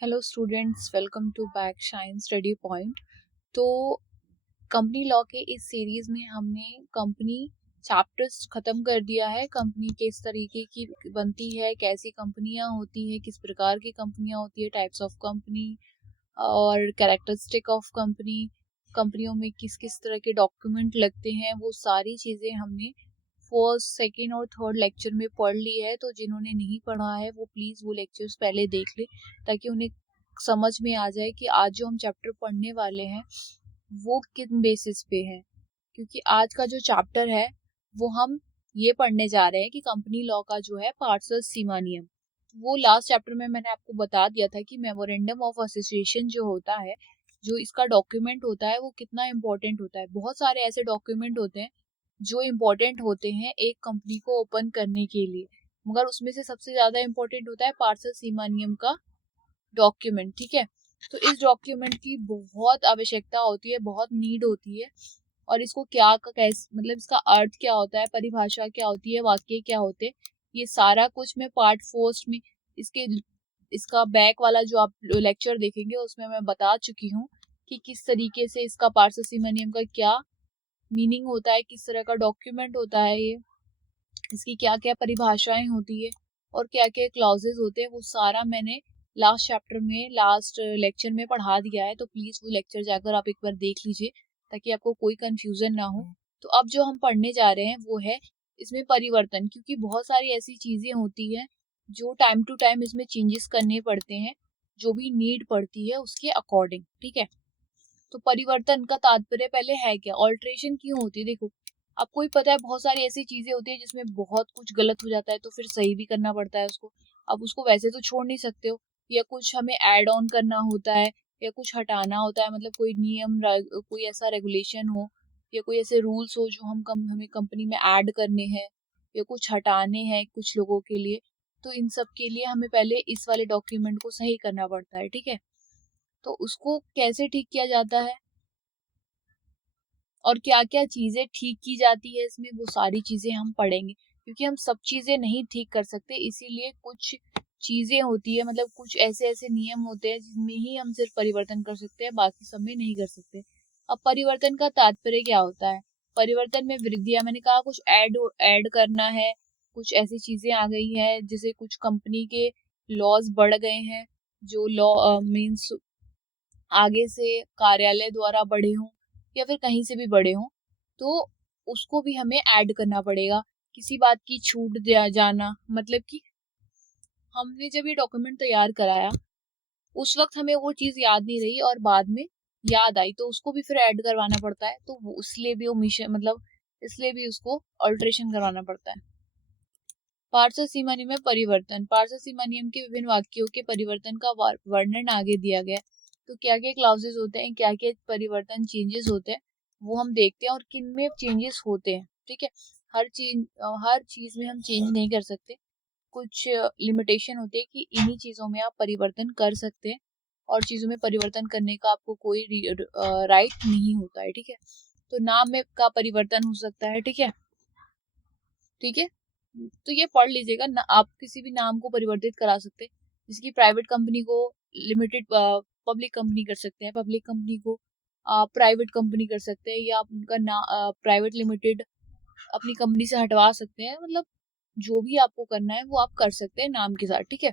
Hello students, welcome to back shine study point. तो company law के इस series में हमने कंपनी चैप्टर्स खत्म कर दिया है। कंपनी किस तरीके की बनती है, कैसी कंपनियां होती है, किस प्रकार की कंपनियां होती है, टाइप्स ऑफ कंपनी और कैरेक्टरिस्टिक ऑफ कंपनी, कंपनियों में किस किस तरह के डॉक्यूमेंट लगते हैं, वो सारी चीज़ें हमने फर्स्ट, सेकेंड और थर्ड लेक्चर में पढ़ ली है। तो जिन्होंने नहीं पढ़ा है वो प्लीज़ वो लेक्चर्स पहले देख ले, ताकि उन्हें समझ में आ जाए कि आज जो हम चैप्टर पढ़ने वाले हैं वो किन बेसिस पे है। क्योंकि आज का जो चैप्टर है वो हम ये पढ़ने जा रहे हैं कि कंपनी लॉ का जो है पार्सल्स सीमा नियम। वो लास्ट चैप्टर में मैंने आपको बता दिया था कि मेमोरेंडम ऑफ एसोसिएशन जो होता है, जो इसका डॉक्यूमेंट होता है, वो कितना इम्पोर्टेंट होता है। बहुत सारे ऐसे डॉक्यूमेंट होते हैं जो इम्पोर्टेंट होते हैं एक कंपनी को ओपन करने के लिए, मगर उसमें से सबसे ज्यादा इम्पोर्टेंट होता है पार्सल सीमा नियम का डॉक्यूमेंट। ठीक है, तो इस डॉक्यूमेंट की बहुत आवश्यकता होती है, बहुत नीड होती है। और इसको क्या कैसे, मतलब इसका अर्थ क्या होता है, परिभाषा क्या होती है, वाक्य क्या होते हैं, ये सारा कुछ मैं पार्ट फर्स्ट में इसके इसका बैक वाला जो आप लेक्चर देखेंगे उसमें मैं बता चुकी हूँ कि किस तरीके से इसका पार्सल सीमा नियम का क्या मीनिंग होता है, किस तरह का डॉक्यूमेंट होता है ये, इसकी क्या क्या परिभाषाएं होती है और क्या क्या क्लॉजेज होते हैं, वो सारा मैंने लास्ट चैप्टर में, लास्ट लेक्चर में पढ़ा दिया है। तो प्लीज वो लेक्चर जाकर आप एक बार देख लीजिए ताकि आपको कोई कंफ्यूजन ना हो। तो अब जो हम पढ़ने जा रहे हैं वो है इसमें परिवर्तन, क्योंकि बहुत सारी ऐसी चीजें होती हैं जो टाइम टू टाइम इसमें चेंजेस करने पड़ते हैं, जो भी नीड पड़ती है उसके अकॉर्डिंग। ठीक है, तो परिवर्तन का तात्पर्य पहले है क्या, ऑल्ट्रेशन क्यों होती है। देखो, आपको ही पता है बहुत सारी ऐसी चीजें होती है जिसमें बहुत कुछ गलत हो जाता है, तो फिर सही भी करना पड़ता है उसको। अब उसको वैसे तो छोड़ नहीं सकते हो, या कुछ हमें ऐड ऑन करना होता है, या कुछ हटाना होता है, मतलब कोई नियम कोई ऐसा रेगुलेशन हो या कोई ऐसे रूल्स हो जो हमें कंपनी में ऐड करने हैं या कुछ हटाने हैं कुछ लोगों के लिए। तो इन सब के लिए हमें पहले इस वाले डॉक्यूमेंट को सही करना पड़ता है। ठीक है, तो उसको कैसे ठीक किया जाता है और क्या क्या चीजें ठीक की जाती है इसमें, वो सारी चीजें हम पढ़ेंगे। क्योंकि हम सब चीजें नहीं ठीक कर सकते, इसीलिए कुछ चीजें होती है, मतलब कुछ ऐसे ऐसे नियम होते हैं जिनमें ही हम सिर्फ परिवर्तन कर सकते हैं, बाकी सब में नहीं कर सकते। अब परिवर्तन का तात्पर्य क्या होता है, परिवर्तन में वृद्धियां, मैंने कहा कुछ ऐड करना है, कुछ ऐसी चीजें आ गई है जैसे कुछ कंपनी के लॉज बढ़ गए हैं, जो लॉ मीन्स आगे से कार्यालय द्वारा बढ़े हों या फिर कहीं से भी बढ़े हों, तो उसको भी हमें ऐड करना पड़ेगा। किसी बात की छूट दिया जाना, मतलब कि हमने जब ये डॉक्यूमेंट तैयार कराया उस वक्त हमें वो चीज याद नहीं रही और बाद में याद आई, तो उसको भी फिर ऐड करवाना पड़ता है, तो उसलिए भी ओमिशन, मतलब इसलिए भी उसको अल्ट्रेशन करवाना पड़ता है। पार्षद सीमा नियम में परिवर्तन, पार्षद सीमा नियम के विभिन्न वाक्यों के परिवर्तन का वर्णन आगे दिया गया है। तो क्या क्या क्लाउजेस होते हैं, क्या क्या परिवर्तन चेंजेस होते हैं, वो हम देखते हैं और किन में चेंजेस होते हैं। ठीक है, हर चीज में हम चेंज नहीं कर सकते, कुछ लिमिटेशन होती है कि इन्हीं चीजों में आप परिवर्तन कर सकते हैं और चीजों में परिवर्तन करने का आपको कोई राइट नहीं होता है। ठीक है, तो नाम में का परिवर्तन हो सकता है। ठीक है, ठीक है, तो ये पढ़ लीजिएगा ना, आप किसी भी नाम को परिवर्तित करा सकते हैं, जिसकी प्राइवेट कंपनी को लिमिटेड पब्लिक कंपनी कर सकते हैं, पब्लिक कंपनी को प्राइवेट कंपनी कर सकते हैं, या आप उनका प्राइवेट लिमिटेड अपनी कंपनी से हटवा सकते हैं। मतलब जो भी आपको करना है वो आप कर सकते हैं नाम के साथ। ठीक है,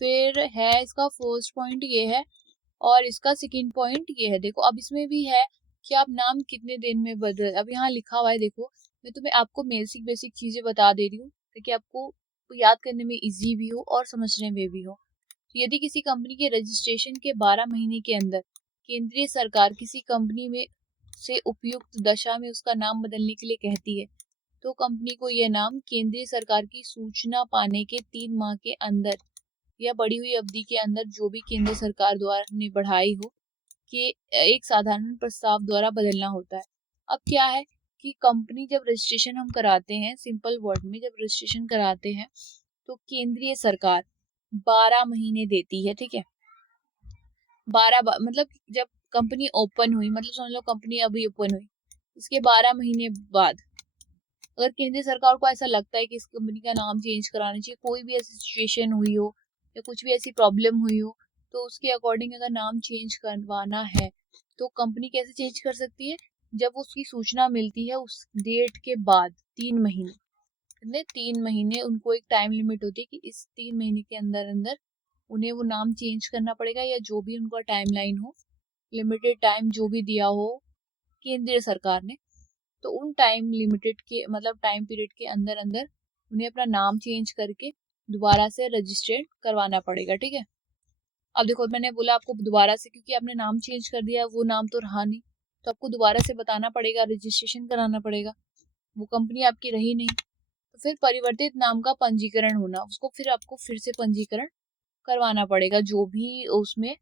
फिर है इसका फर्स्ट पॉइंट ये है और इसका सेकंड पॉइंट ये है। देखो, अब इसमें भी है कि आप नाम कितने दिन में बदल, अब यहाँ लिखा हुआ है, देखो मैं तुम्हें आपको बेसिक बेसिक चीजें बता दे रही हूँ ताकि आपको याद करने में इजी भी हो और समझने में भी हो। तो यदि किसी कंपनी के रजिस्ट्रेशन के 12 महीने के अंदर केंद्रीय सरकार किसी कंपनी में से उपयुक्त दशा में उसका नाम बदलने के लिए कहती है, तो कंपनी को यह नाम केंद्रीय सरकार की सूचना पाने के 3 माह के अंदर या बढ़ी हुई अवधि के अंदर जो भी केंद्र सरकार द्वारा ने बढ़ाई हो कि एक साधारण प्रस्ताव द्वारा बदलना होता है। अब क्या है कि कंपनी जब रजिस्ट्रेशन हम कराते हैं, सिंपल वर्ड में जब रजिस्ट्रेशन कराते हैं तो केंद्रीय सरकार 12 महीने देती है। ठीक है, 12 मतलब जब कंपनी ओपन हुई, मतलब समझ लो कंपनी अभी ओपन हुई, इसके 12 महीने बाद अगर केंद्रीय सरकार को ऐसा लगता है कि इस कंपनी का नाम चेंज कराना चाहिए, कोई भी ऐसी सिचुएशन हुई हो या कुछ भी ऐसी प्रॉब्लम हुई हो, तो उसके अकॉर्डिंग अगर नाम चेंज करवाना है तो कंपनी कैसे चेंज कर सकती है? जब उसकी सूचना मिलती है उस डेट के बाद 3 महीने, 3 महीने उनको एक टाइम लिमिट होती है कि इस 3 महीने के अंदर अंदर उन्हें वो नाम चेंज करना पड़ेगा, या जो भी उनका टाइमलाइन हो, लिमिटेड टाइम जो भी दिया हो केंद्रीय सरकार ने, तो उन टाइम लिमिटेड के मतलब टाइम पीरियड के अंदर अंदर उन्हें अपना नाम चेंज करके दोबारा से रजिस्टर्ड करवाना पड़ेगा। ठीक है, अब देखो मैंने बोला आपको दोबारा से, क्योंकि आपने नाम चेंज कर दिया, वो नाम तो रहा नहीं, तो आपको दोबारा से बताना पड़ेगा, रजिस्ट्रेशन कराना पड़ेगा, वो कंपनी आपकी रही नहीं, तो फिर परिवर्तित नाम का पंजीकरण होना, उसको फिर आपको फिर से पंजीकरण करवाना पड़ेगा। जो भी उसमें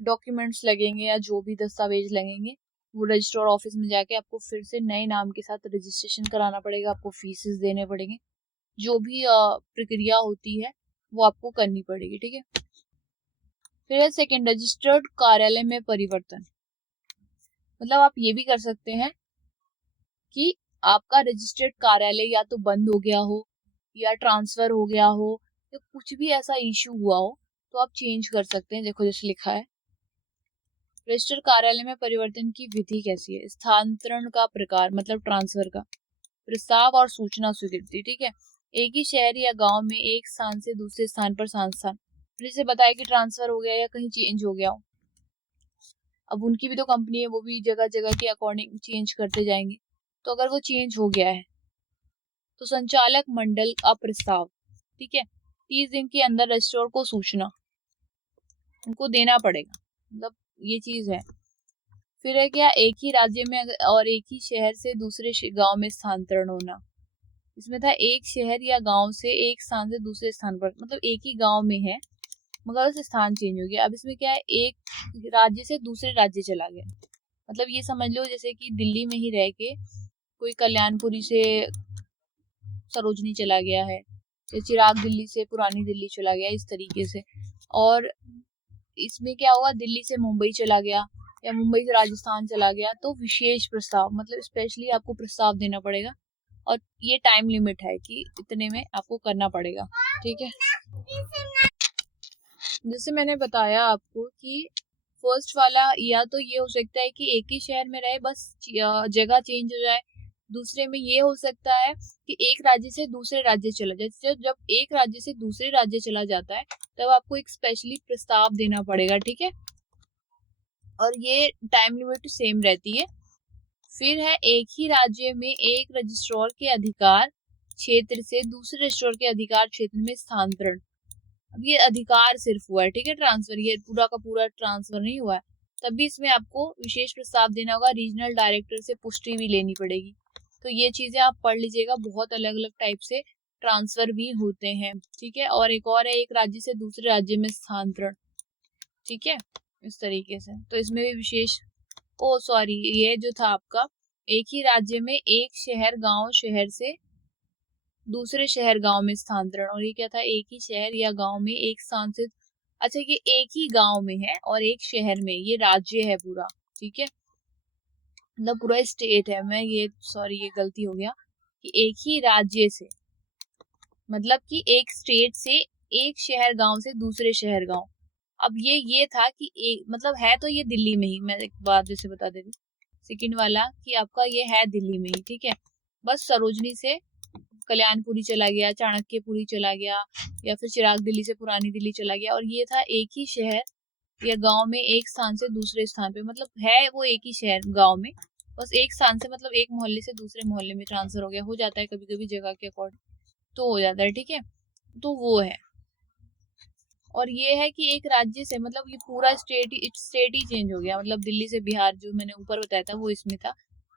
डॉक्यूमेंट्स लगेंगे या जो भी दस्तावेज लगेंगे वो रजिस्ट्रार ऑफिस में जाके आपको फिर से नए नाम के साथ रजिस्ट्रेशन कराना पड़ेगा, आपको फीसेस देने पड़ेंगे, जो भी प्रक्रिया होती है वो आपको करनी पड़ेगी। ठीक है, फिर है सेकेंड, रजिस्टर्ड कार्यालय में परिवर्तन। मतलब आप ये भी कर सकते हैं कि आपका रजिस्टर्ड कार्यालय या तो बंद हो गया हो या ट्रांसफर हो गया हो या कुछ भी ऐसा इशू हुआ हो, तो आप चेंज कर सकते हैं। देखो जैसे लिखा है, रजिस्टर्ड कार्यालय में परिवर्तन की विधि कैसी है? स्थानांतरण का प्रकार मतलब ट्रांसफर का, प्रस्ताव और सूचना स्वीकृति। ठीक है, एक ही शहर या गांव में एक स्थान से दूसरे स्थान पर स्थान, जैसे बताया कि ट्रांसफर हो गया या कहीं चेंज हो गया हो, अब उनकी भी तो कंपनी है, वो भी जगह जगह के अकॉर्डिंग चेंज करते जाएंगे। तो अगर वो चेंज हो गया है तो संचालक मंडल का प्रस्ताव, ठीक है, 30 दिन के अंदर रजिस्ट्रार को सूचना उनको देना पड़ेगा, मतलब ये चीज है। फिर है क्या, एक ही राज्य में और एक ही शहर से दूसरे गांव में स्थानांतरण होना। इसमें था एक शहर या गांव से एक स्थान से दूसरे स्थान पर, मतलब एक ही गांव में है मगर उस स्थान चेंज हो गया। अब इसमें क्या है, एक राज्य से दूसरे राज्य चला गया, मतलब ये समझ लो जैसे कि दिल्ली में ही रह के कोई कल्याणपुरी से सरोजनी चला गया है, या चिराग दिल्ली से पुरानी दिल्ली चला गया, इस तरीके से। और इसमें क्या हुआ, दिल्ली से मुंबई चला गया या मुंबई से राजस्थान चला गया, तो विशेष प्रस्ताव मतलब स्पेशली आपको प्रस्ताव देना पड़ेगा, और ये टाइम लिमिट है कि इतने में आपको करना पड़ेगा। ठीक है, जैसे मैंने बताया आपको कि फर्स्ट वाला या तो ये हो सकता है कि एक ही शहर में रहे बस जगह चेंज हो जाए, दूसरे में ये हो सकता है कि एक राज्य से दूसरे राज्य चला जाए। जब एक राज्य से दूसरे राज्य चला जाता है तब आपको एक स्पेशली प्रस्ताव देना पड़ेगा। ठीक है, और ये टाइम लिमिट सेम रहती है। फिर है एक ही राज्य में एक रजिस्ट्रार के अधिकार क्षेत्र से दूसरे रजिस्ट्रार के अधिकार क्षेत्र में स्थानांतरण। अब ये अधिकार सिर्फ हुआ है, ठीक है, ट्रांसफर, ये पूरा का पूरा ट्रांसफर नहीं हुआ है, तब भी इसमें आपको विशेष प्रस्ताव देना होगा, रीजनल डायरेक्टर से पुष्टि भी लेनी पड़ेगी। तो ये चीजें आप पढ़ लीजिएगा, बहुत अलग अलग टाइप से ट्रांसफर भी होते हैं। ठीक है, और एक और है एक राज्य से दूसरे राज्य में स्थानांतरण। ठीक है, इस तरीके से, तो इसमें भी विशेष, ओ सॉरी, ये जो था आपका एक ही राज्य में एक शहर गांव शहर से दूसरे शहर गांव में स्थानांतरण, और ये क्या था, एक ही शहर या गांव में एक स्थान से, अच्छा ये एक ही गांव में है और एक शहर में, ये राज्य है पूरा। ठीक है, मतलब पूरा स्टेट है, मैं ये सॉरी ये गलती हो गया कि एक ही राज्य से, मतलब कि एक स्टेट से एक शहर गांव से दूसरे शहर गांव। अब ये था कि एक मतलब है तो ये दिल्ली में ही, मैं एक बात जैसे बता देती सेकंड वाला कि आपका ये है दिल्ली में ही। ठीक है, बस सरोजनी से कल्याणपुरी चला गया, चाणक्यपुरी चला गया, या फिर चिराग दिल्ली से पुरानी दिल्ली चला गया, और ये था एक ही शहर या गांव में एक स्थान से दूसरे स्थान पे, मतलब है वो एक ही शहर गांव में, बस एक स्थान से मतलब एक मोहल्ले से दूसरे मोहल्ले में ट्रांसफर हो गया, हो जाता है कभी कभी जगह के अकॉर्डिंग, तो हो जाता है। ठीक है, तो वो है। और ये है कि एक राज्य से मतलब ये पूरा स्टेट ही चेंज हो गया, मतलब दिल्ली से बिहार, जो मैंने ऊपर बताया था वो इसमें था,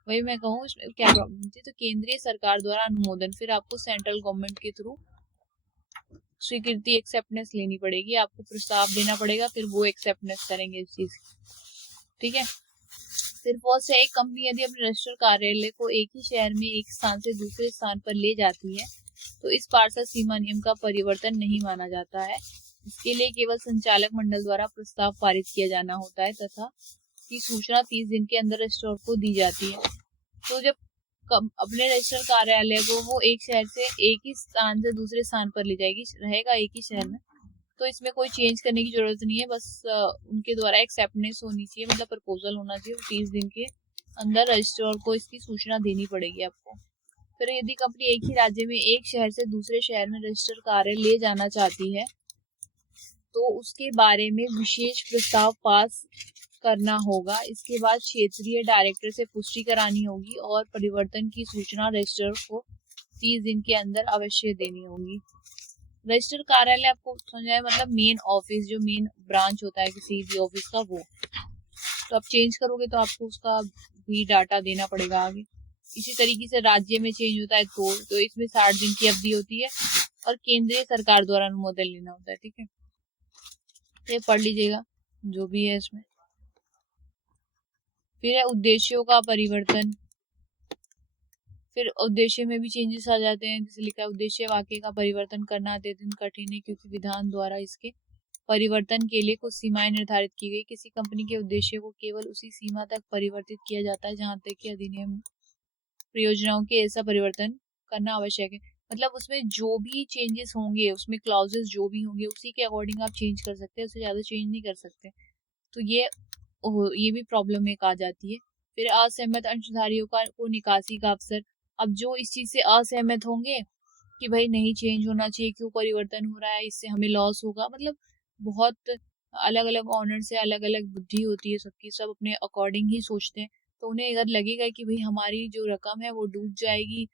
वही मैं कहूँ इसमें क्या प्रॉब्लम थी। तो केंद्रीय सरकार द्वारा अनुमोदन, फिर आपको सेंट्रल गवर्नमेंट के थ्रू स्वीकृति एक्सेप्टेंस लेनी पड़ेगी, आपको प्रस्ताव देना पड़ेगा, फिर वो एक्सेप्टेंस करेंगे इस चीज। ठीक है, फिर फर्स्ट है, एक कंपनी यदि अपने रजिस्टर कार्यालय को एक ही शहर में एक स्थान से दूसरे स्थान पर ले जाती है तो इस पार्षद सीमा नियम का परिवर्तन नहीं माना जाता है। इसके लिए केवल संचालक मंडल द्वारा प्रस्ताव पारित किया जाना होता है तथा की सूचना 30 दिन के अंदर रजिस्ट्रार को दी जाती है। तो जब अपने रजिस्टर कार्यालय को वो एक शहर से एक ही स्थान से दूसरे स्थान पर ले जाएगी, रहेगा एक ही शहर में। तो इसमें कोई चेंज करने की जरूरत नहीं है, बस उनके द्वारा एक्सेप्टेंस होनी चाहिए, मतलब प्रपोजल होना चाहिए। 30 दिन के अंदर रजिस्ट्रार को इसकी सूचना देनी पड़ेगी आपको। फिर यदि कंपनी एक ही राज्य में एक शहर से दूसरे शहर में रजिस्टर कार्य ले जाना चाहती है तो उसके बारे में विशेष प्रस्ताव पास करना होगा। इसके बाद क्षेत्रीय डायरेक्टर से पुष्टि करानी होगी और परिवर्तन की सूचना रजिस्ट्रार को 30 दिन के अंदर अवश्य देनी होगी। रजिस्टर कार्यालय आपको समझाया, मतलब मेन ऑफिस, जो मेन ब्रांच होता है किसी भी ऑफिस का, वो तो आप चेंज करोगे तो आपको उसका भी डाटा देना पड़ेगा आगे। इसी तरीके से राज्य में चेंज होता है तो इसमें 60 दिन की अवधि होती है और केंद्रीय सरकार द्वारा अनुमोदन लेना होता है। ठीक है, ये पढ़ लीजिएगा जो भी है इसमें। फिर है उद्देश्यों का परिवर्तन। फिर उद्देश्य में भी चेंजेस आ जाते हैं। जैसे लिखा है, उद्देश्य वाक्य का परिवर्तन करना अत्यंत कठिन है क्योंकि विधान द्वारा इसके परिवर्तन के लिए कुछ सीमाएं निर्धारित की गई। किसी कंपनी के उद्देश्य को केवल उसी सीमा तक परिवर्तित किया जाता है जहां तक कि अधिनियम परियोजनाओं के ऐसा परिवर्तन करना आवश्यक है। मतलब उसमें जो भी चेंजेस होंगे, उसमें क्लॉजेस जो भी होंगे, उसी के अकॉर्डिंग आप चेंज कर सकते हैं, उससे ज्यादा चेंज नहीं कर सकते। तो ये भी प्रॉब्लम एक आ जाती है। फिर असहमत अंशधारियों को निकासी का अवसर। अब जो इस चीज से असहमत होंगे कि भाई नहीं चेंज होना चाहिए, क्यों परिवर्तन हो रहा है, इससे हमें लॉस होगा, मतलब बहुत अलग अलग ऑनर से अलग अलग बुद्धि होती है सबकी, सब अपने अकॉर्डिंग ही सोचते हैं। तो उन्हें अगर लगेगा कि भाई हमारी जो रकम है वो डूब जाएगी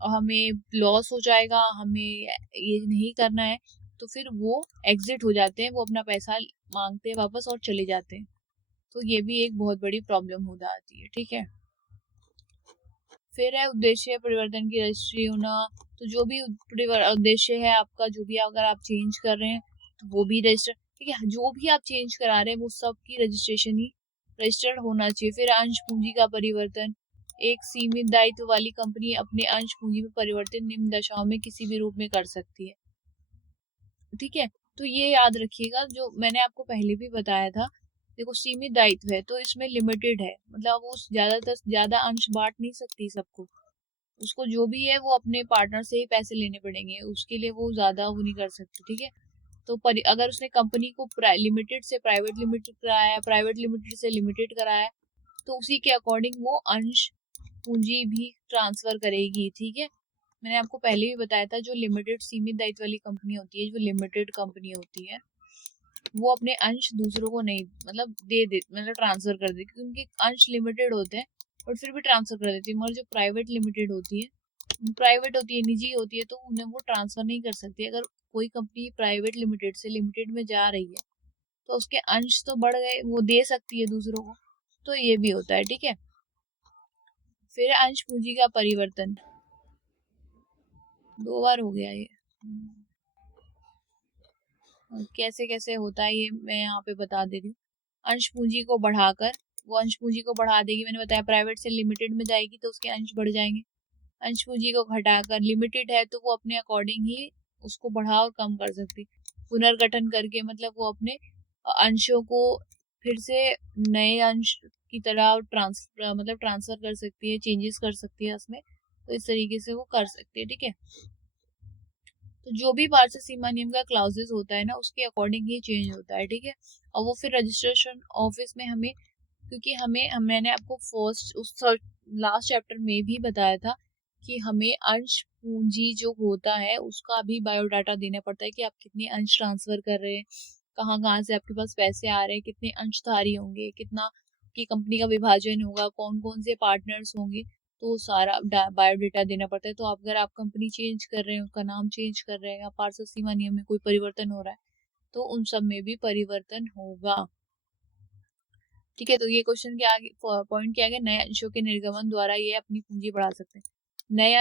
और हमें लॉस हो जाएगा, हमें ये नहीं करना है, तो फिर वो एग्जिट हो जाते हैं, वो अपना पैसा मांगते हैं वापस और चले जाते हैं। तो ये भी एक बहुत बड़ी प्रॉब्लम हो जाती है। ठीक है, फिर है उद्देश्य परिवर्तन की रजिस्ट्री होना। तो जो भी उद्देश्य है आपका, जो भी अगर आप चेंज कर रहे हैं तो वो भी रजिस्टर, ठीक है, जो भी आप चेंज करा रहे हैं वो सब की रजिस्ट्रेशन ही रजिस्टर्ड होना चाहिए। फिर अंश पूंजी का परिवर्तन। एक सीमित दायित्व वाली कंपनी अपने अंश पूंजी में परिवर्तन निम्न दशाओं में किसी भी रूप में कर सकती है। ठीक है, तो ये याद रखिएगा, जो मैंने आपको पहले भी बताया था। देखो, सीमित दायित्व है तो इसमें लिमिटेड है, मतलब वो ज्यादातर ज्यादा अंश बांट नहीं सकती सबको, उसको जो भी है वो अपने पार्टनर से ही पैसे लेने पड़ेंगे, उसके लिए वो ज्यादा वो नहीं कर सकती। ठीक है, तो अगर उसने कंपनी को लिमिटेड से प्राइवेट लिमिटेड कराया, प्राइवेट लिमिटेड से लिमिटेड कराया, तो उसी के अकॉर्डिंग वो अंश पूंजी भी ट्रांसफर करेगी। ठीक है, मैंने आपको पहले भी बताया था, जो लिमिटेड सीमित दायित्व वाली कंपनी होती है, जो लिमिटेड कंपनी होती है, वो अपने अंश दूसरों को नहीं, मतलब मतलब ट्रांसफर कर देती, क्योंकि उनके अंश लिमिटेड होते हैं और फिर भी ट्रांसफर कर देती है। मगर जो प्राइवेट लिमिटेड होती है, प्राइवेट होती है, निजी होती है, तो उन्हें वो ट्रांसफर नहीं कर सकती। अगर कोई कंपनी प्राइवेट लिमिटेड से लिमिटेड में जा रही है तो उसके अंश तो बढ़ गए, वो दे सकती है दूसरों को, तो ये भी होता है। ठीक है, फिर अंश पूंजी का परिवर्तन, 2 बार हो गया ये। कैसे कैसे होता है ये मैं यहाँ पे बता दे रही हूँ। अंश पूंजी को बढ़ाकर, वो अंश पूंजी को बढ़ा देगी, मैंने बताया प्राइवेट से लिमिटेड में जाएगी तो उसके अंश बढ़ जाएंगे। अंश पूंजी को घटाकर, लिमिटेड है तो वो अपने अकॉर्डिंग ही उसको बढ़ा और कम कर सकती। पुनर्गठन करके, मतलब वो अपने अंशों को फिर से नए अंश की तरह ट्रांसफर कर सकती है, चेंजेस कर सकती है उसमें, तो इस तरीके से वो कर सकती है। ठीक है, तो जो भी पार्षद सीमा नियम का क्लाउजेस होता है ना, उसके अकॉर्डिंग ही चेंज होता है। ठीक है, और वो फिर रजिस्ट्रेशन ऑफिस में हमें, क्योंकि मैंने आपको उस लास्ट चैप्टर में भी बताया था कि हमें अंश पूंजी जो होता है उसका भी बायोडाटा देना पड़ता है कि आप कितने अंश ट्रांसफर कर रहे हैं, कहाँ कहाँ से आपके पास पैसे आ रहे हैं, कितने अंशधारी होंगे, कितना की कंपनी का विभाजन होगा, कौन कौन से पार्टनर्स होंगे, तो सारा बायोडाटा देना पड़ता है। तो अगर आप कंपनी चेंज कर रहे हैं, उसका नाम चेंज कर रहे हैं, या पार्षद सीमा नियम में कोई परिवर्तन हो रहा है, तो उन सब में भी परिवर्तन होगा। ठीक है, तो ये क्वेश्चन के आगे पॉइंट क्या है, नए अंशों के निर्गमन द्वारा ये अपनी पूंजी बढ़ा सकते हैं। नए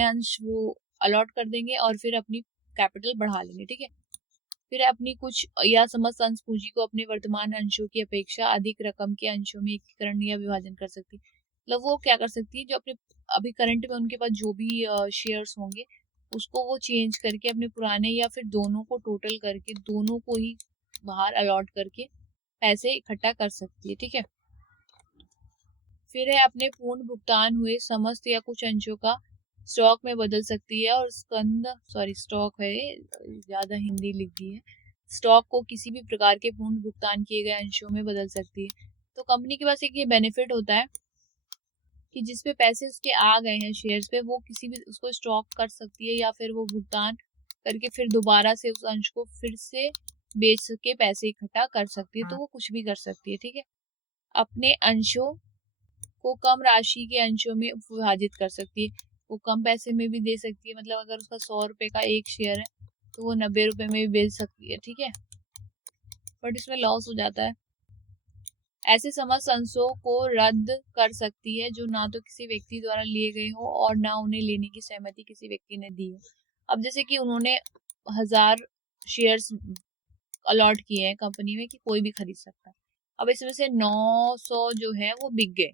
अंश वो अलॉट कर देंगे और फिर अपनी कैपिटल बढ़ा लेंगे। ठीक है, फिर अपनी कुछ या समस्त अंश पूंजी को अपने वर्तमान अंशों की अपेक्षा अधिक रकम के अंशों में एकीकरण या विभाजन कर सकती है। मतलब वो क्या कर सकती है, जो अपने अभी करंट में उनके पास जो भी शेयर्स होंगे उसको वो चेंज करके अपने पुराने, या फिर दोनों को टोटल करके दोनों को ही बाहर अलॉट करके पैसे इकट्ठा कर सकती है। ठीक है, फिर है अपने पूर्ण भुगतान हुए समस्त या कुछ अंशों का स्टॉक में बदल सकती है, और स्टॉक है, ज्यादा हिंदी लिख दी है, स्टॉक को किसी भी प्रकार के पूर्ण भुगतान किए गए अंशों में बदल सकती है। तो कंपनी के पास एक ये बेनिफिट होता है कि जिसपे पैसे उसके आ गए हैं शेयर्स पे, वो किसी भी उसको स्टॉक कर सकती है, या फिर वो भुगतान करके फिर दोबारा से उस अंश को फिर से बेच के पैसे इकट्ठा कर सकती है। तो वो कुछ भी कर सकती है, ठीक है। अपने अंशों को कम राशि के अंशों में विभाजित कर सकती है, वो कम पैसे में भी दे सकती है, मतलब अगर उसका 100 रुपए का एक शेयर है तो वो 90 रुपए में भी बेच सकती है, ठीक है। बट इसमें लॉस हो जाता है। ऐसे समस्त अंशों को रद्द कर सकती है जो ना तो किसी व्यक्ति द्वारा लिए गए हो और ना उन्हें लेने की सहमति किसी व्यक्ति ने दी हो। अब जैसे कि उन्होंने 1000 शेयर्स अलॉट किए हैं कंपनी में कि कोई भी खरीद सकता है, अब इसमें से 900 जो है वो बिक गए,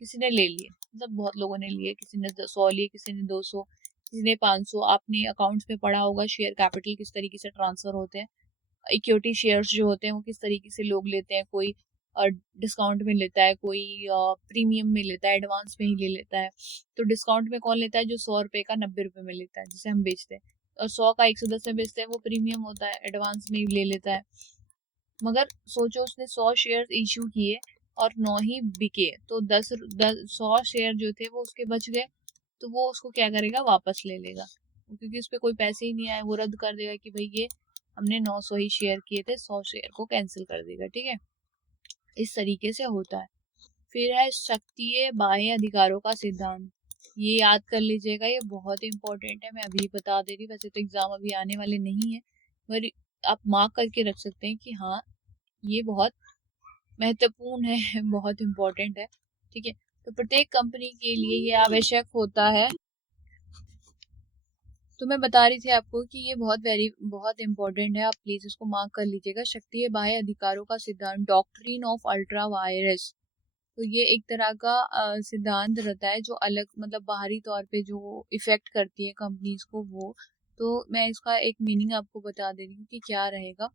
किसी ने ले लिए, मतलब बहुत लोगों ने लिए, किसी ने 100 लिए, किसी ने 200, किसी ने 500। आपने अकाउंट्स में पढ़ा होगा शेयर कैपिटल किस तरीके से ट्रांसफर होते हैं, इक्विटी शेयर्स जो होते हैं वो किस तरीके से लोग लेते हैं, कोई डिस्काउंट में लेता है, कोई प्रीमियम में लेता है, एडवांस में ही ले लेता है। तो डिस्काउंट में कौन लेता है, जो 100 रुपए का 90 रुपए में लेता है जिसे हम बेचते हैं, और 100 का 110 में बेचते हैं, वो प्रीमियम होता है, एडवांस में ही ले लेता है। मगर सोचो उसने 100 शेयर इशू किए और 9 ही बिके, तो 100 शेयर जो थे वो उसके बच गए, तो वो उसको क्या करेगा, वापस ले लेगा, क्योंकि उस पर कोई पैसे ही नहीं आए, वो रद्द कर देगा कि भाई ये हमने 900 ही शेयर किए थे, 100 शेयर को कैंसिल कर देगा, ठीक है। इस तरीके से होता है। फिर है शक्तिय बाह्य अधिकारों का सिद्धांत, ये याद कर लीजिएगा, ये बहुत इंपॉर्टेंट है, मैं अभी बता दे रही। वैसे तो एग्जाम अभी आने वाले नहीं है, मगर आप मार्क करके रख सकते हैं कि हाँ ये बहुत महत्वपूर्ण है बहुत इम्पोर्टेंट है, ठीक है। तो प्रत्येक कंपनी के लिए ये आवश्यक होता है। तो मैं बता रही थी आपको कि ये बहुत इंपॉर्टेंट है, आप प्लीज इसको मार्क कर लीजिएगा। शक्तिय बाह्य अधिकारों का सिद्धांत, डॉक्ट्रिन ऑफ अल्ट्रा वायरस। तो ये एक तरह का सिद्धांत रहता है जो अलग, मतलब बाहरी तौर पे जो इफेक्ट करती है कंपनीज को, वो तो मैं इसका एक मीनिंग आपको बता दे रही हूँ कि क्या रहेगा।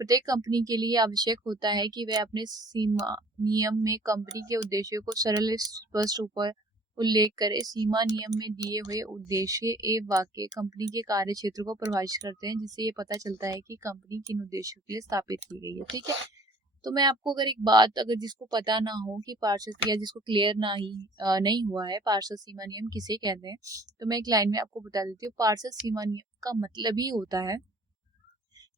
प्रत्येक कंपनी के लिए आवश्यक होता है कि वह अपने सीमा नियम में कंपनी के उद्देश्यों को सरल स्पष्ट रूप में उल्लेख करे। सीमा नियम में दिए हुए उद्देश्य एवं वाक्य कंपनी के कार्य क्षेत्र को परिभाषित करते हैं, जिससे ये पता चलता है कि कंपनी किन उद्देश्यों के लिए स्थापित की गई है, ठीक है। तो मैं आपको अगर एक बात, अगर जिसको पता ना हो कि पार्षद, या जिसको क्लियर नहीं हुआ है पार्षद सीमा नियम किसे कहते हैं, तो मैं एक लाइन में आपको बता देती हूँ। पार्षद सीमा नियम का मतलब ही होता है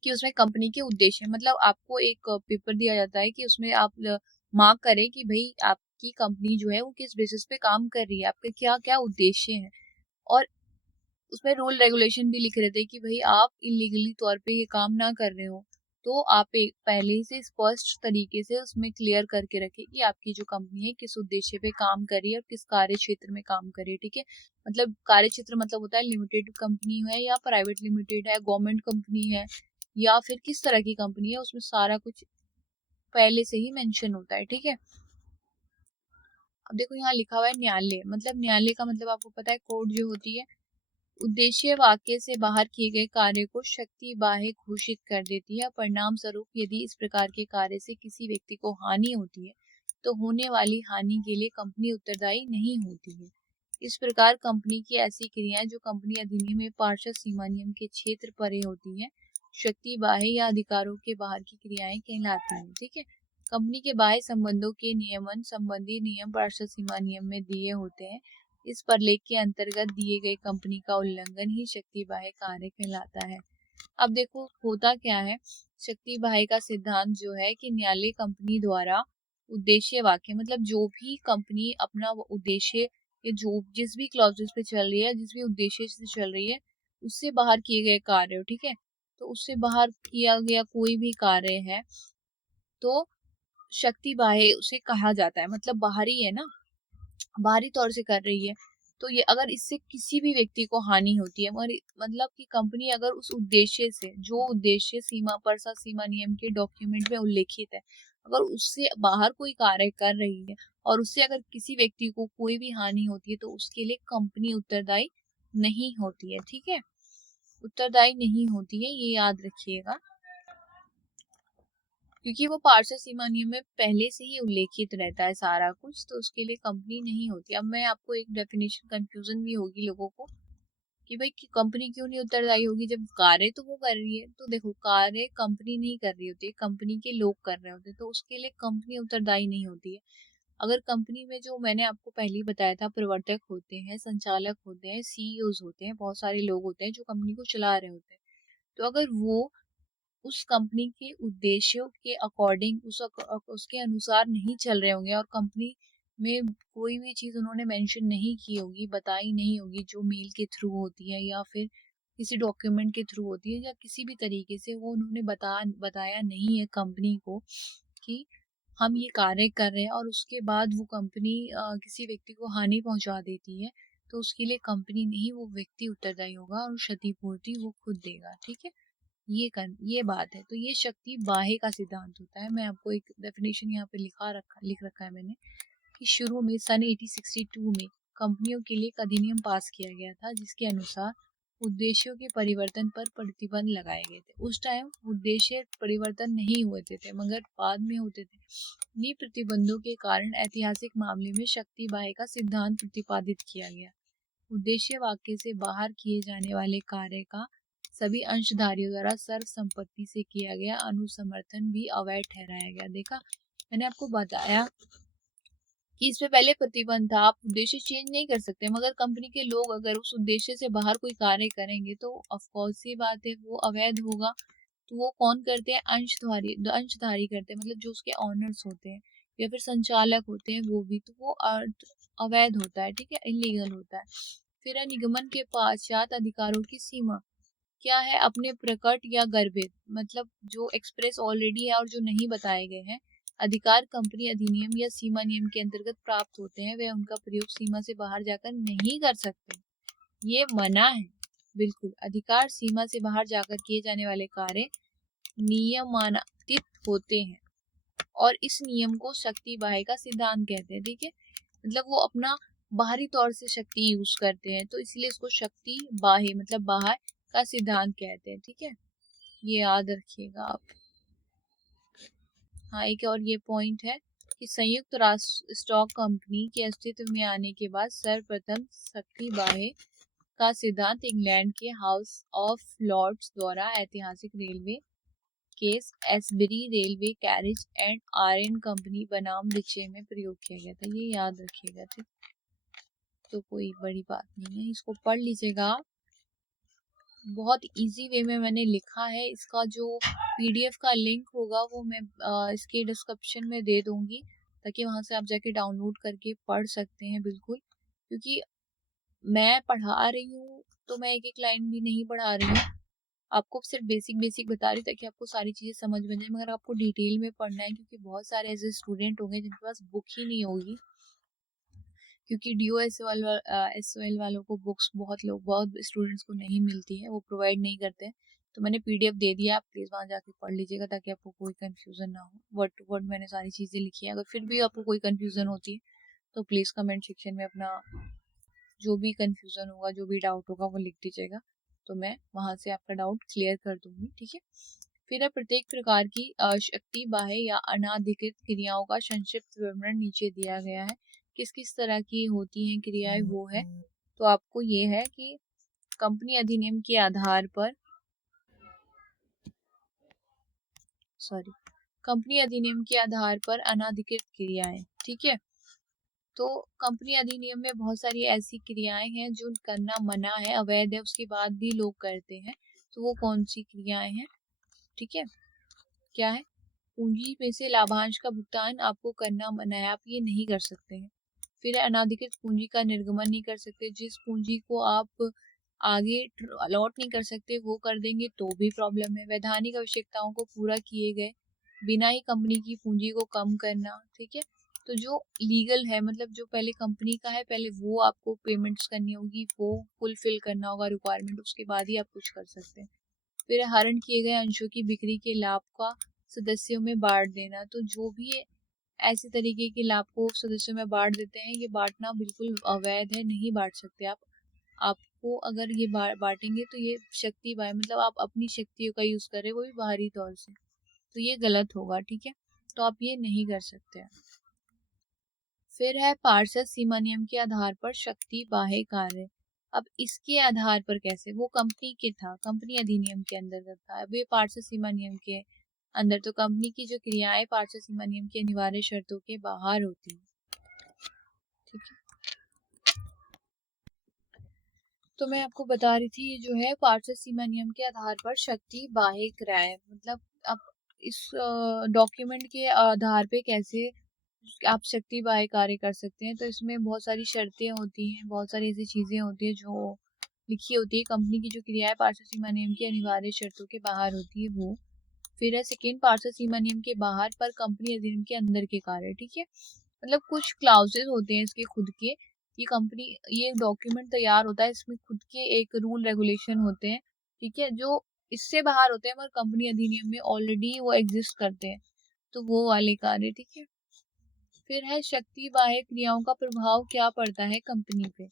कि उसमें कंपनी के उद्देश्य, मतलब आपको एक पेपर दिया जाता है कि उसमें आप मार्क करें कि भाई आपकी कंपनी जो है वो किस बेसिस पे काम कर रही है, आपके क्या क्या उद्देश्य हैं। और उसमें रूल रेगुलेशन भी लिख रहे थे कि भाई आप इलीगली तौर पे ये काम ना कर रहे हो, तो आप एक पहले ही से स्पष्ट तरीके से उसमें क्लियर करके रखें कि आपकी जो कंपनी है किस उद्देश्य पे काम कर रही है और किस कार्य क्षेत्र में काम कर रही है, ठीक है। मतलब कार्य क्षेत्र मतलब होता है लिमिटेड कंपनी है या प्राइवेट लिमिटेड है, गवर्नमेंट कंपनी है, या फिर किस तरह की कंपनी है, उसमें सारा कुछ पहले से ही मेंशन होता है, ठीक है। अब देखो यहाँ लिखा हुआ है न्यायालय, मतलब न्यायालय का मतलब आपको पता है कोर्ट जो होती है। उद्देश्य वाक्य से बाहर किए गए कार्य को शक्ति बाह्य घोषित कर देती है। परिणाम स्वरूप यदि इस प्रकार के कार्य से किसी व्यक्ति को हानि होती है तो होने वाली हानि के लिए कंपनी उत्तरदायी नहीं होती है। इस प्रकार कंपनी की ऐसी क्रियाएं जो कंपनी अधिनियम में पार्षद सीमा नियम के क्षेत्र परे होती हैं, शक्ति बाह्य या अधिकारों के बाहर की क्रियाएं कहलाती हैं, ठीक है। कंपनी के बाह्य संबंधों के नियमन संबंधी नियम पार्षद सीमा नियम में दिए होते हैं। इस प्रलेख के अंतर्गत दिए गए कंपनी का उल्लंघन ही शक्ति बाह्य कार्य कहलाता है। अब देखो होता क्या है, शक्ति बाह्य का सिद्धांत जो है कि न्यायालय कंपनी द्वारा उद्देश्य वाक्य, मतलब जो भी कंपनी अपना उद्देश्य या जो जिस भी क्लॉजेस पे चल रही है, जिस भी उद्देश्य से चल रही है, उससे बाहर किए गए कार्य हो, ठीक है। तो उससे बाहर किया गया कोई भी कार्य है तो शक्ति बाह्य उसे कहा जाता है, मतलब बाहरी है ना, बाहरी तौर से कर रही है। तो ये अगर इससे किसी भी व्यक्ति को हानि होती है, मगर मतलब कि कंपनी अगर उस उद्देश्य से, जो उद्देश्य सीमा पार्षद सीमा नियम के डॉक्यूमेंट में उल्लेखित है, अगर उससे बाहर कोई कार्य कर रही है और उससे अगर किसी व्यक्ति को कोई भी हानि होती है तो उसके लिए कंपनी उत्तरदायी नहीं होती है, ठीक है। उत्तरदायी नहीं होती है, ये याद रखिएगा। क्योंकि वो पार्षद सीमा नियम में पहले से ही उल्लेखित रहता है सारा कुछ, तो उसके लिए कंपनी नहीं होती। अब मैं आपको एक डेफिनेशन, कंफ्यूजन भी होगी लोगों को कि भाई कि कंपनी क्यों नहीं उत्तरदायी होगी, जब कार्य तो वो कर रही है। तो देखो, कार्य कंपनी नहीं कर रही होती है, कंपनी के लोग कर रहे होते हैं, तो उसके लिए कंपनी उत्तरदायी नहीं होती है। अगर कंपनी में, जो मैंने आपको पहले ही बताया था, प्रवर्तक होते हैं, संचालक होते हैं, सीईओज होते हैं, बहुत सारे लोग होते हैं जो कंपनी को चला रहे होते हैं। तो अगर वो उस कंपनी के उद्देश्यों के अकॉर्डिंग, उसके अनुसार नहीं चल रहे होंगे, और कंपनी में कोई भी चीज़ उन्होंने मेंशन नहीं की होगी, बताई नहीं होगी, जो मेल के थ्रू होती है या फिर किसी डॉक्यूमेंट के थ्रू होती है, या किसी भी तरीके से वो उन्होंने बताया नहीं है कंपनी को कि हम ये कार्य कर रहे हैं, और उसके बाद वो कंपनी किसी व्यक्ति को हानि पहुंचा देती है, तो उसके लिए कंपनी नहीं, वो व्यक्ति उत्तरदायी होगा, और क्षतिपूर्ति वो खुद देगा। ठीक है, ये बात है। तो ये शक्ति बाह्य का सिद्धांत होता है। मैं आपको एक डेफिनेशन यहाँ पे लिख रखा है मैंने, कि शुरू में सन 1862 में कंपनियों के लिए एक अधिनियम पास किया गया था, जिसके अनुसार उद्देश्यों के परिवर्तन पर प्रतिबंध लगाए गए थे। उस टाइम उद्देश्य परिवर्तन नहीं हुए थे, मगर बाद में होते थे। इन्हीं प्रतिबंधों के कारण ऐतिहासिक मामले में शक्ति बाह्य का सिद्धांत प्रतिपादित किया गया। उद्देश्य वाक्य से बाहर किए जाने वाले कार्य का सभी अंशधारियों द्वारा सर्व संपत्ति से किया गया अनुसमर्थन भी अवैध ठहराया गया। देखा, मैंने आपको बताया कि इस पे पहले प्रतिबंध था, आप उद्देश्य चेंज नहीं कर सकते, मगर कंपनी के लोग अगर उस उद्देश्य से बाहर कोई कार्य करेंगे तो ऑफ कोर्स सी बात है वो अवैध होगा। तो वो कौन करते हैं? अंशधारी करते हैं, मतलब जो उसके ऑनर्स होते हैं या फिर संचालक होते हैं, वो भी। तो वो अवैध होता है, ठीक है, इलीगल होता है। फिर निगमन के पश्चात अधिकारों की सीमा क्या है? अपने प्रकट या गर्भित, मतलब जो एक्सप्रेस ऑलरेडी है और जो नहीं बताए गए हैं, अधिकार कंपनी अधिनियम या सीमा नियम के अंतर्गत प्राप्त होते हैं, वे उनका प्रयोग सीमा से बाहर जाकर नहीं कर सकते। ये मना है, बिल्कुल। अधिकार सीमा से बाहर जाकर किए जाने वाले कार्य नियमानुतीत होते हैं, और इस नियम को शक्ति बाह्य का सिद्धांत कहते हैं। ठीक है, मतलब वो अपना बाहरी तौर से शक्ति यूज करते हैं, तो इसलिए इसको शक्ति बाह्य, मतलब बाहर का सिद्धांत कहते हैं। ठीक है, ये याद रखिएगा आप। हाँ, एक और ये पॉइंट है कि संयुक्त राष्ट्र स्टॉक कंपनी के अस्तित्व में आने के बाद सर्वप्रथम शक्ति बाह्य का सिद्धांत इंग्लैंड के हाउस ऑफ लॉर्ड्स द्वारा ऐतिहासिक railway case Ashbury Railway Carriage and Iron Company बनाम रिचे में प्रयोग किया गया था। ये याद रखिएगा, ठीक। तो कोई बड़ी बात नहीं है, इसको पढ़ लीजिएगा आप। बहुत इजी वे में मैंने लिखा है। इसका जो पीडीएफ का लिंक होगा वो मैं इसके डिस्क्रिप्शन में दे दूंगी, ताकि वहां से आप जाके डाउनलोड करके पढ़ सकते हैं, बिल्कुल। क्योंकि मैं पढ़ा रही हूँ तो मैं एक एक लाइन भी नहीं पढ़ा रही हूँ, आपको सिर्फ बेसिक बेसिक बता रही हूँ, ताकि आपको सारी चीजें समझ में जाए। मगर आपको डिटेल में पढ़ना है, क्योंकि बहुत सारे ऐसे स्टूडेंट होंगे जिनके पास बुक ही नहीं होगी, क्योंकि DOSOL वालों को बुक्स बहुत स्टूडेंट्स को नहीं मिलती है, वो प्रोवाइड नहीं करते हैं। तो मैंने पीडीएफ दे दिया, आप प्लीज़ वहाँ जाके पढ़ लीजिएगा, ताकि आपको कोई कंफ्यूजन ना हो। वर्ड टू वर्ड मैंने सारी चीज़ें लिखी है। अगर फिर भी आपको कोई कंफ्यूजन होती है तो प्लीज़ कमेंट सेक्शन में अपना जो भी कंफ्यूजन होगा, जो भी डाउट होगा, वो लिख दीजिएगा, तो मैं वहाँ से आपका डाउट क्लियर कर दूंगी। ठीक है, फिर प्रत्येक प्रकार की शक्ति बाह्य या अनाधिकृत क्रियाओं का संक्षिप्त विवरण नीचे दिया गया है। किस किस तरह की होती हैं क्रियाएं, वो है। तो आपको ये है कि कंपनी अधिनियम के आधार पर कंपनी अधिनियम के आधार पर अनाधिकृत क्रियाएं, ठीक है। तो कंपनी अधिनियम में बहुत सारी ऐसी क्रियाएं हैं जो करना मना है, अवैध है, उसके बाद भी लोग करते हैं। तो वो कौन सी क्रियाएं हैं? ठीक है, क्या है? पूंजी में से लाभांश का भुगतान आपको करना मना है, आप ये नहीं कर सकते हैं। फिर अनाधिकृत पूंजी का निर्गमन नहीं कर सकते, जिस पूंजी को आप आगे अलॉट नहीं कर सकते वो कर देंगे तो भी प्रॉब्लम है। वैधानिक आवश्यकताओं को पूरा किए गए बिना ही कंपनी की पूंजी को कम करना, ठीक है। तो जो लीगल है, मतलब जो पहले कंपनी का है, पहले वो आपको पेमेंट्स करनी होगी, वो फुलफिल करना होगा रिक्वायरमेंट, उसके बाद ही आप कुछ कर सकते हैं। फिर हरण किए गए अंशों की बिक्री के लाभ का सदस्यों में बांट देना। तो जो भी ऐसे तरीके के लाभ को सदस्यों में बांट देते हैं, ये बांटना बिल्कुल अवैध है, नहीं बांट सकते आप। आपको अगर ये बांटेंगे तो ये शक्ति बाय, मतलब आप अपनी शक्तियों का यूज कर रहे हैं, वो भी बाहरी तौर से। तो ये गलत होगा, ठीक है। तो आप ये नहीं कर सकते। फिर है पार्षद सीमा नियम के आधार पर शक्ति बाह्य कार्य। अब इसके आधार पर कैसे, वो कंपनी के था, कंपनी अधिनियम के अंतर्गत था। अब ये पार्षद सीमा नियम के अंदर, तो कंपनी की जो क्रियाएं पार्षद सीमा नियम की अनिवार्य शर्तों के बाहर होती है, ठीक है। तो मैं आपको बता रही थी, ये जो है पार्षद सीमा नियम के आधार पर शक्ति बाह्य क्रियाएं, मतलब आप इस डॉक्यूमेंट के आधार पे कैसे आप शक्ति बाह्य कार्य कर सकते हैं। तो इसमें बहुत सारी शर्तें होती हैं, बहुत सारी ऐसी चीजें होती है जो लिखी होती है। कंपनी की जो क्रियाएं पार्षद सीमा नियम की अनिवार्य शर्तों के बाहर होती है वो। फिर है सेकेंड, पार्षद सीमा नियम के बाहर पर कंपनी अधिनियम के अंदर के कार्य, ठीक है। मतलब कुछ क्लाउजेस होते हैं इसके खुद के, ये कंपनी, ये डॉक्यूमेंट तैयार होता है, इसमें खुद के एक रूल रेगुलेशन होते हैं, ठीक है, जो इससे बाहर होते हैं मगर कंपनी अधिनियम में ऑलरेडी वो एग्जिस्ट करते हैं, तो वो वाले कार्य, ठीक है। फिर है शक्ति बाह्य क्रियाओं का प्रभाव क्या पड़ता है कंपनी पे।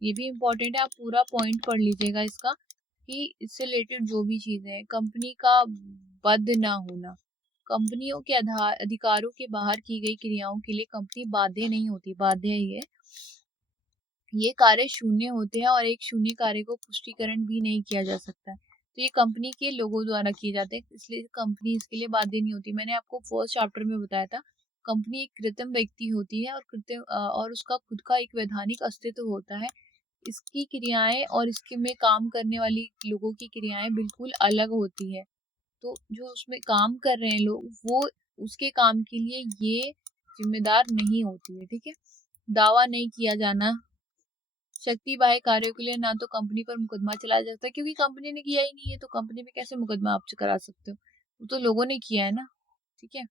ये भी इम्पोर्टेंट है, आप पूरा पॉइंट पढ़ लीजिएगा इसका, कि इससे रिलेटेड जो भी चीजें हैं, कंपनी का बद ना होना, कंपनियों के अधिकारों के बाहर की गई क्रियाओं के लिए कंपनी बाध्य नहीं होती, बाध्य ही है। ये कार्य शून्य होते हैं और एक शून्य कार्य को पुष्टिकरण भी नहीं किया जा सकता, तो ये कंपनी के लोगों द्वारा किए जाते हैं, इसलिए कंपनी इसके लिए बाध्य नहीं होती। मैंने आपको फर्स्ट चैप्टर में बताया था, कंपनी एक कृत्रिम व्यक्ति होती है और कृत्रिम और उसका खुद का एक वैधानिक अस्तित्व होता है। इसकी क्रियाएं और इसके में काम करने वाली लोगों की क्रियाएं बिल्कुल अलग होती है। तो जो उसमें काम कर रहे हैं लोग, वो उसके काम के लिए ये जिम्मेदार नहीं होती है, ठीक है। दावा नहीं किया जाना, शक्ति बाह्य कार्यों के लिए ना तो कंपनी पर मुकदमा चलाया जा सकता है, क्योंकि कंपनी ने किया ही नहीं है, तो कंपनी पे कैसे मुकदमा आप करा सकते हो, वो तो लोगों ने किया है ना, ठीक है।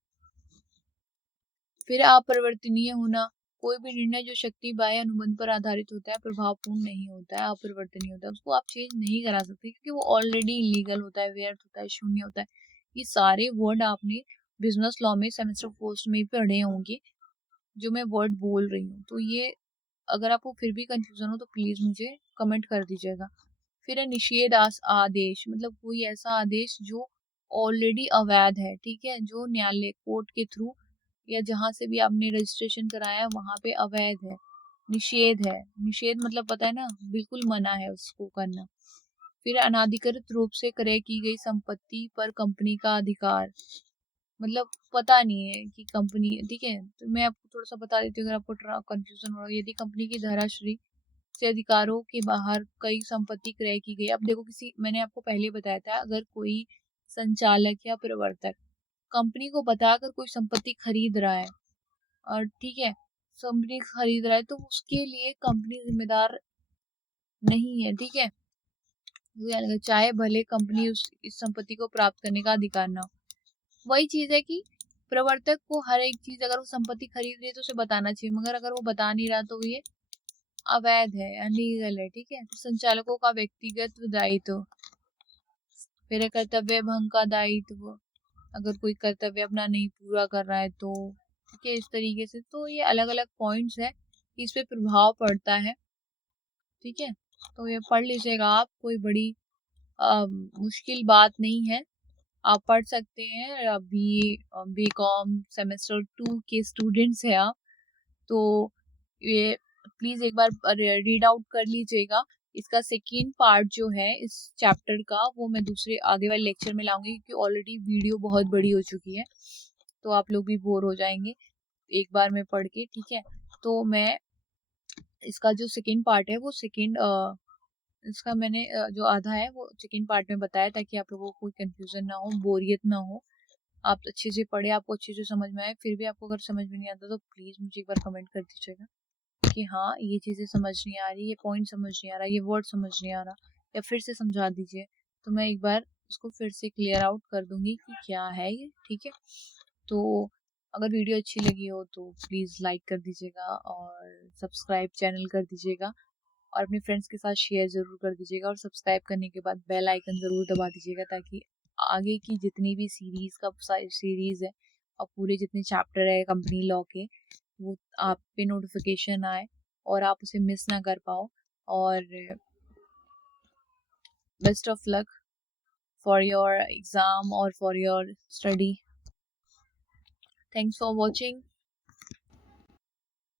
फिर अपरिवर्तनीय होना, कोई भी निर्णय जो शक्ति बाह्य अनुबंध पर आधारित होता है प्रभावपूर्ण नहीं होता है, अपरिवर्तनीय होता है, उसको आप चेंज नहीं करा सकते, क्योंकि वो ऑलरेडी इलीगल होता है, व्यर्थ होता है, शून्य होता है। ये सारे वर्ड आपने बिजनेस लॉ में सेमेस्टर फर्स्ट में पढ़े होंगे, जो मैं वर्ड बोल रही हूँ। तो ये अगर आपको फिर भी कंफ्यूजन हो तो प्लीज मुझे कमेंट कर दीजिएगा। फिर है निषेध आदेश, मतलब कोई ऐसा आदेश जो ऑलरेडी अवैध है, ठीक है, जो न्यायालय कोर्ट के थ्रू या जहां से भी आपने रजिस्ट्रेशन कराया वहां पे अवैध है, निषेध है। निषेध मतलब पता है ना, बिल्कुल मना है उसको करना। फिर अनाधिकृत रूप से क्रय की गई संपत्ति पर कंपनी का अधिकार, मतलब पता नहीं है कि कंपनी, ठीक है, तो मैं आपको थोड़ा सा बता देती हूँ अगर आपको कंफ्यूजन हो रहा है। यदि कंपनी की धराश्री से अधिकारों के बाहर कई संपत्ति क्रय की गई, अब देखो किसी, मैंने आपको पहले बताया था, अगर कोई संचालक या प्रवर्तक कंपनी को बताकर कोई संपत्ति खरीद रहा है और ठीक है, कंपनी खरीद रहा है, तो उसके लिए कंपनी जिम्मेदार नहीं है, ठीक है, चाहे भले कंपनी इस संपत्ति को प्राप्त करने का अधिकार ना हो। वही चीज है कि प्रवर्तक को हर एक चीज, अगर वो संपत्ति खरीद रही है तो उसे बताना चाहिए, मगर अगर वो बता नहीं रहा तो ये अवैध है, अनलीगल है, ठीक है। तो संचालकों का व्यक्तिगत दायित्व, फिर कर्तव्य भंग का दायित्व, अगर कोई कर्तव्य अपना नहीं पूरा कर रहा है तो, ठीक है, इस तरीके से। तो ये अलग अलग पॉइंट्स है, इस पे प्रभाव पड़ता है, ठीक है। तो ये पढ़ लीजिएगा आप, कोई बड़ी मुश्किल बात नहीं है, आप पढ़ सकते हैं। अभी बीकॉम सेमेस्टर 2 के स्टूडेंट्स हैं आप, तो ये प्लीज एक बार रीड आउट कर लीजिएगा। इसका सेकेंड पार्ट जो है इस चैप्टर का, वो मैं दूसरे आगे वाले लेक्चर में लाऊंगी, क्योंकि ऑलरेडी वीडियो बहुत बड़ी हो चुकी है, तो आप लोग भी बोर हो जाएंगे एक बार में पढ़ के, ठीक है। तो मैं इसका जो सेकेंड पार्ट है वो सेकेंड इसका मैंने जो आधा है वो सेकेंड पार्ट में बताया, ताकि आप लोगों को कोई कंफ्यूजन ना हो, बोरियत ना हो, आप अच्छे से पढ़े, आपको अच्छे से समझ में आए। फिर भी आपको अगर समझ में नहीं आता तो प्लीज मुझे एक बार कमेंट कर दीजिएगा कि हाँ ये चीजें समझ नहीं आ रही, ये पॉइंट समझ नहीं आ रहा, ये वर्ड समझ नहीं आ रहा, या फिर से समझा दीजिए, तो मैं एक बार उसको फिर से क्लियर आउट कर दूंगी कि क्या है ये, ठीक है। तो अगर वीडियो अच्छी लगी हो तो प्लीज लाइक कर दीजिएगा और सब्सक्राइब चैनल कर दीजिएगा, और अपने फ्रेंड्स के साथ शेयर जरूर कर दीजिएगा, और सब्सक्राइब करने के बाद बेल आइकन जरूर दबा दीजिएगा, ताकि आगे की जितनी भी सीरीज है और पूरे जितने चैप्टर है कंपनी लॉ के, वो आप पे नोटिफिकेशन आए और आप उसे मिस ना कर पाओ। और best of luck for your exam or for your study. Thanks for watching.